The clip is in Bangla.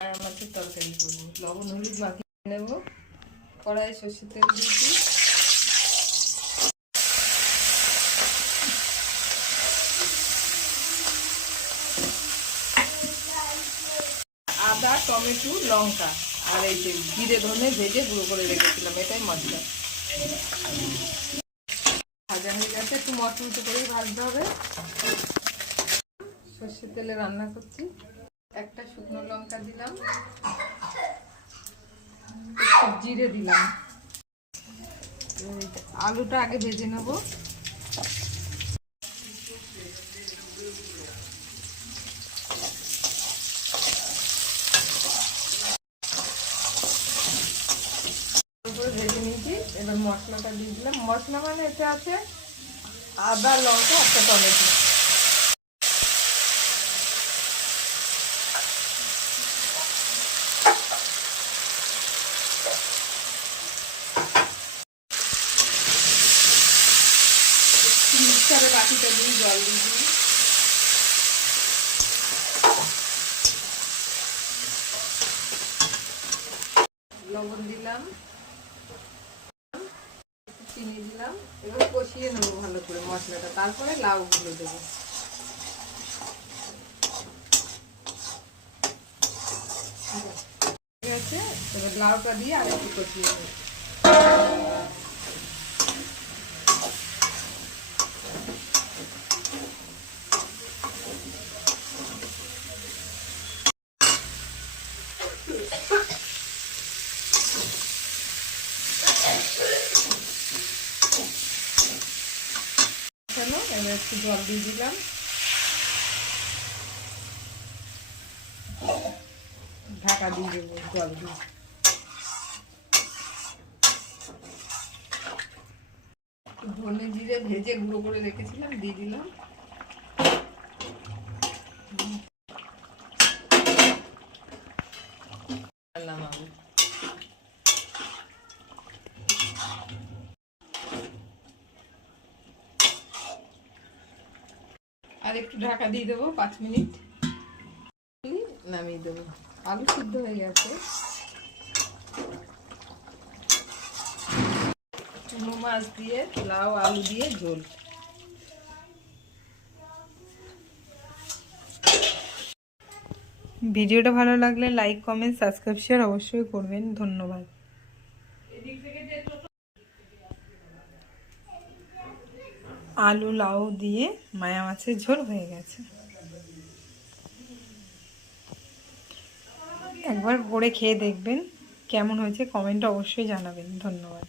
আর মাছের তরকারি করবো। লবণ হলুদ মাখিয়ে নেব। কড়াই সর্ষের তেল দিয়েছি। আদা, টমেটো, লঙ্কা আর এই যে জিরে ধনে ভেজে গুঁড়ো করে রেখেছিলাম, এটাই মশলা। ভাজা হয়ে গেছে, একটু মটমটো করেই ভাজতে হবে। সর্ষের তেলে রান্না করছি। একটা শুকনো লঙ্কা দিলাম, একটু জিরে দিলাম। আলুটা আগে ভেজে নেব। ভেজে নিয়েছি, এবার মশলাটা দিয়ে দিলাম। মশলা মানে এটা আছে আদা, লঙ্কা, একটা টমেটো। মিক্সারে বাটিটা দিয়ে জল দিয়ে দিই। লবণ দিলাম, চিনি দিলাম। এবার কষিয়ে নেবো ভালো করে মশলাটা, তারপরে লাউগুলো দেবো। ঠিক আছে, এবার লাউটা দিয়ে আর একটু কষিয়ে নেবো। এবার একটু জল দিয়ে দিলাম, ঢাকা দিয়ে দেবো জল দিয়ে। ধনে জিরে ভেজে গুঁড়ো করে রেখেছিলাম, দিয়ে দিলাম। আর একটু ঢাকা দিয়ে দেবো 5 মিনিট, নামিয়ে দেবো। আলু সিদ্ধ হয়ে গেছে। চুনো মাছ দিয়ে লাউ আলু দিয়ে ঝোল। ভিডিওটা ভালো লাগলে লাইক কমেন্ট সাবস্ক্রাইব শেয়ার অবশ্যই করবেন। ধন্যবাদ। আলু লাউ দিয়ে মায়া মাছের ঝোল হয়ে গেছে। একবার করে খেয়ে দেখবেন কেমন হয়েছে, কমেন্টে অবশ্যই জানাবেন। ধন্যবাদ।